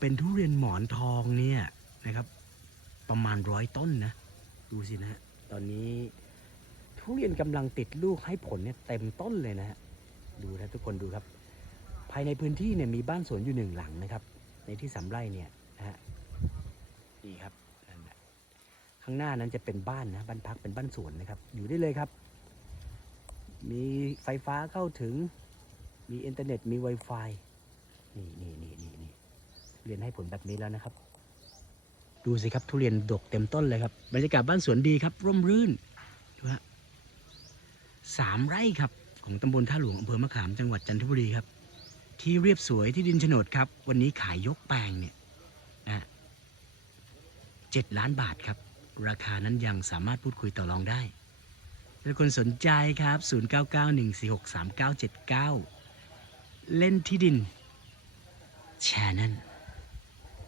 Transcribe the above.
เป็นทุเรียนหมอนทองเนี่ยนะครับ ประมาณร้อยต้นนะ ดูสินะฮะตอนนี้ทุเรียนกำลังติดลูกให้ผลเนี่ยเต็มต้นเลยนะฮะดูนะทุกคนดูครับ ภายในพื้นที่เนี่ยมีบ้านสวนอยู่หนึ่งหลังนะครับ ในที่สามไร่เนี่ยนะฮะนี่ครับนั่นแหละข้างหน้านั้นจะเป็นบ้านนะบ้านพักเป็นบ้านสวนนะครับ อยู่ได้เลยครับ มีไฟฟ้าเข้าถึงมีอินเทอร์เน็ตมี Wi-Fi นี่นี่นี่นี่นี่ เรียนให้ผลแบบนี้แล้วนะครับ ดูสิครับทุเรียนดกเต็มต้นเลยครับบรรยากาศบ้านสวนดีครับ ร่มรื่นดูฮะสามไร่ครับ ของตำบลท่าหลวงอำเภอมะขามจังหวัดจันทบุรีครับ ที่เรียบสวยที่ดินโฉนดครับ วันนี้ขายยกแปลงเนี่ยนะเจ็ดล้านบาทครับ ราคานั้นยังสามารถพูดคุยต่อรองได้ถ้าคนสนใจครับ 0991463979 เล่นที่ดินแชร์นั่น